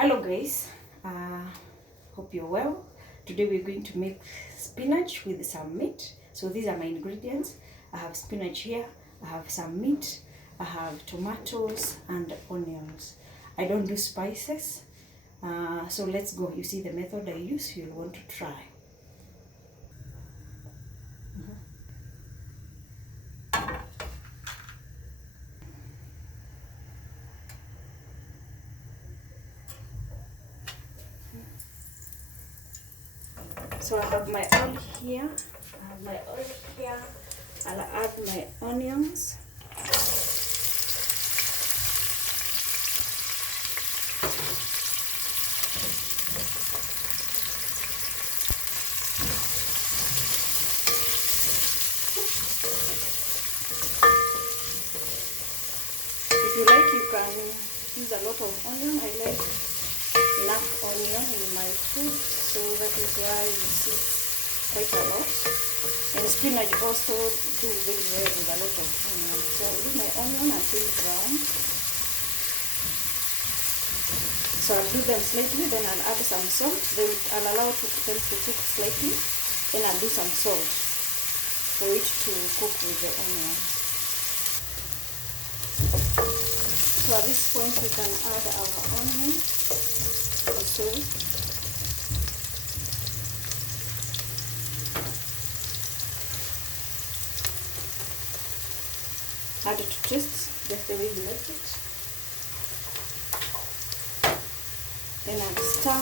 Hello guys, hope you're well. Today we're going to make spinach with some meat. So these are my ingredients. I have spinach here, I have some meat, I have tomatoes and onions. I don't do spices, so let's go. You see the method I use, you'll want to try. So I have my oil here. I'll add my onions. If you like, you can use a lot of onion. I like enough onion in my food, so that is why you see quite a lot. And spinach also do very well with a lot of onion. So I'll do my onion until brown. So I'll do them slightly, then I'll add some salt. Then I'll allow them to cook slightly. Then I'll do some salt for it to cook with the onions. So at this point we can add our onions also. Add it to taste, just the way you like it. Then I'll stir.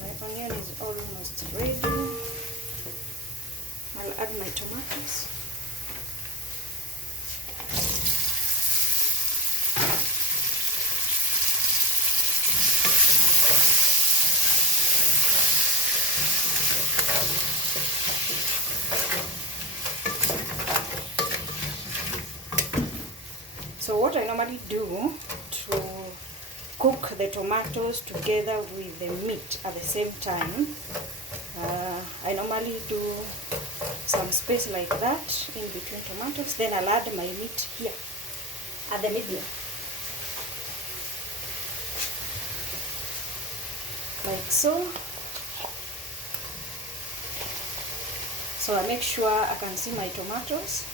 My onion is almost ready. I'll add my tomatoes. So what I normally do to cook the tomatoes together with the meat at the same time, I normally do some space like that in between tomatoes. Then I'll add my meat here at the middle, like so. So I make sure I can see my tomatoes.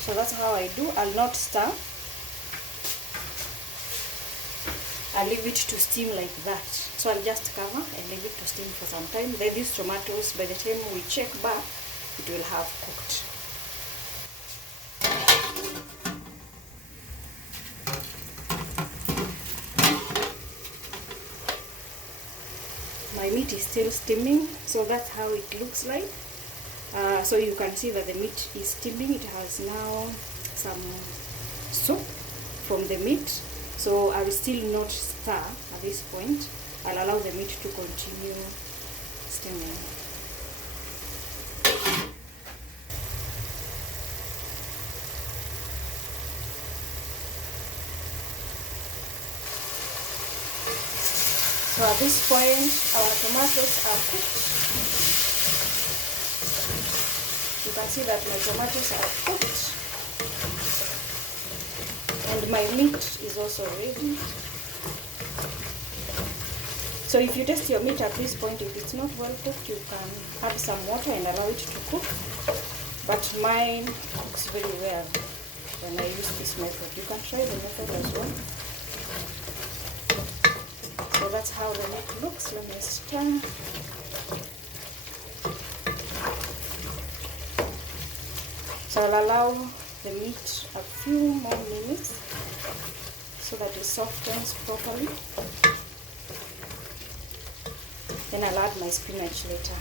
So that's how I do. I'll not stir. I'll leave it to steam like that. So I'll just cover and leave it to steam for some time. Then these tomatoes, by the time we check back, it will have cooked. My meat is still steaming, so that's how it looks like. So you can see that the meat is steaming. It has now some soup from the meat. So I will still not stir at this point. I'll allow the meat to continue steaming. So at this point, our tomatoes are cooked. You can see that my tomatoes are cooked and my meat is also ready. So if you test your meat at this point, if it's not well cooked, you can add some water and allow it to cook. But mine cooks very well when I use this method. You can try the method as well. So that's how the meat looks. Let me stir. So I'll allow the meat a few more minutes so that it softens properly. Then I'll add my spinach later.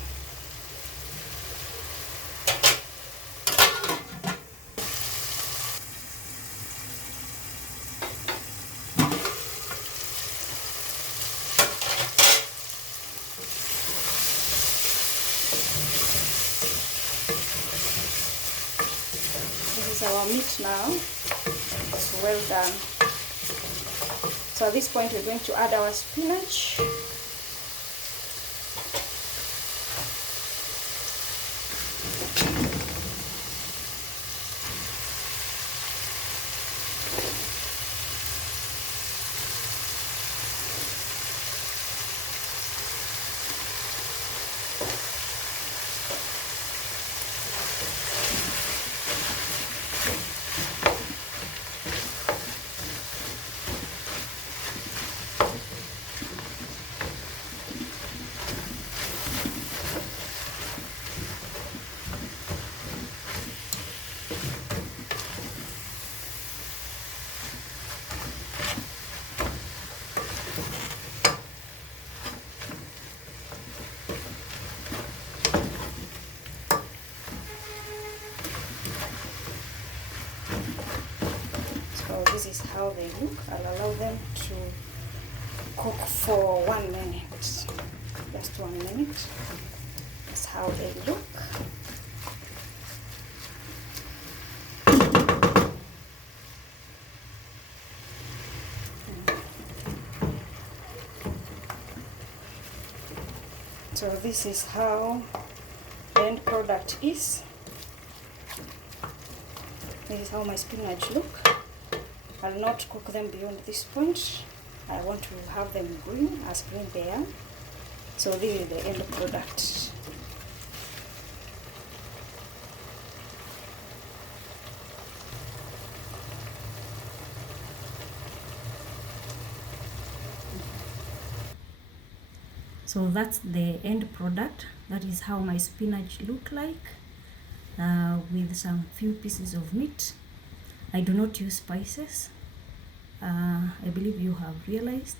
This is our meat now. It's well done. So at this point we're going to add our spinach. they look. I'll allow them to cook for 1 minute, just 1 minute. That's how they look. So this is how the end product is. This is how my spinach look. I'll not cook them beyond this point. I want to have them green, as green they are. So this is the end product. So that's the end product. That is how my spinach look like, with some few pieces of meat. I do not use spices. I believe you have realized.